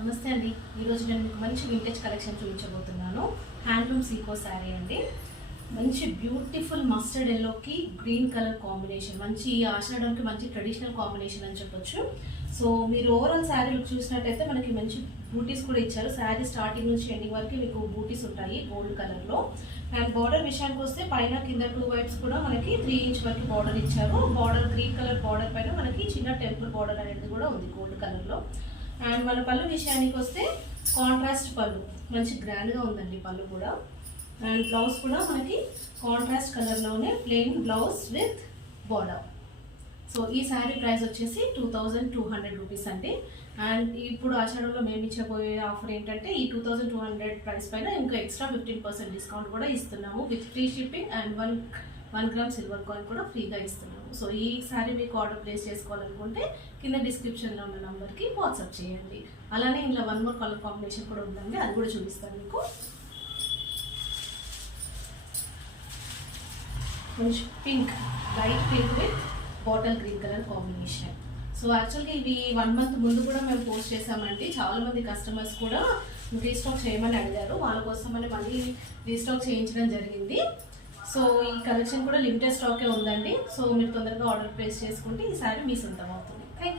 నమస్తే అండి. ఈరోజు నేను మీకు మంచి వింటేజ్ కలెక్షన్ చూపించబోతున్నాను. హ్యాండ్లూమ్ సీకో శారీ అండి. మంచి బ్యూటిఫుల్ మస్టర్డ్ ఎల్లోకి గ్రీన్ కలర్ కాంబినేషన్, మంచి ఆషాఢంకి మంచి ట్రెడిషనల్ కాంబినేషన్ అని చెప్పొచ్చు. సో మీరు ఓవరాల్ శారీ లుక్ చూసినట్టయితే మనకి మంచి బూటీస్ కూడా ఇచ్చారు. శారీ స్టార్టింగ్ నుంచి ఎండింగ్ వరకు మీకు బూటీస్ ఉంటాయి గోల్డ్ కలర్లో. అండ్ బార్డర్ విషయానికి వస్తే పైన కింద 2 వైప్స్ కూడా మనకి 3 ఇంచ్ వరకు బార్డర్ ఇచ్చారు. బార్డర్ గ్రీన్ కలర్ బార్డర్ పైన మనకి చిన్న టెంపుల్ బార్డర్ అనేది కూడా ఉంది గోల్డ్ కలర్లో. అండ్ మన పళ్ళు విషయానికి వస్తే కాంట్రాస్ట్ పళ్ళు, మంచి గ్రాండ్గా ఉందండి పళ్ళు కూడా. అండ్ బ్లౌజ్ కూడా మనకి కాంట్రాస్ట్ కలర్లోనే plain blouse with border. So ఈ శారీ ప్రైస్ వచ్చేసి 2200 రూపీస్ అండి. అండ్ ఇప్పుడు ఆషాఢంలో మేము ఇచ్చబోయే ఆఫర్ ఏంటంటే ఈ 2200 ప్రైస్ పైన ఇంకా ఎక్స్ట్రా 15% డిస్కౌంట్ కూడా ఇస్తున్నాము with free shipping and 1 gram silver coin కూడా ఫ్రీగా ఇస్తున్నాము. సో ఈ శారీ మీకు ఆర్డర్ ప్లేస్ చేసుకోవాలనుకుంటే కింద డిస్క్రిప్షన్లో ఉన్న నెంబర్కి వాట్సాప్ చేయండి. అలానే ఇలా 1 మోర్ కలర్ కాంబినేషన్ కూడా ఉందండి, అది కూడా చూపిస్తాను మీకు. కొంచెం pink, light pink with bottle green colour combination. So యాక్చువల్గా ఇవి 1 మంత్ ముందు కూడా మేము పోస్ట్ చేసామండి. చాలామంది కస్టమర్స్ కూడా రీస్టాక్ చేయమని అడిగారు, వాళ్ళ కోసమని మళ్ళీ రీస్టాక్ చేయించడం జరిగింది. సో ఈ కలెక్షన్ కూడా లిమిటెడ్ స్టాకే ఉందండి. సో మీరు తొందరగా ఆర్డర్ ప్లేస్ చేసుకుంటే ఈ సారీ మీ సొంతం అవుతుంది.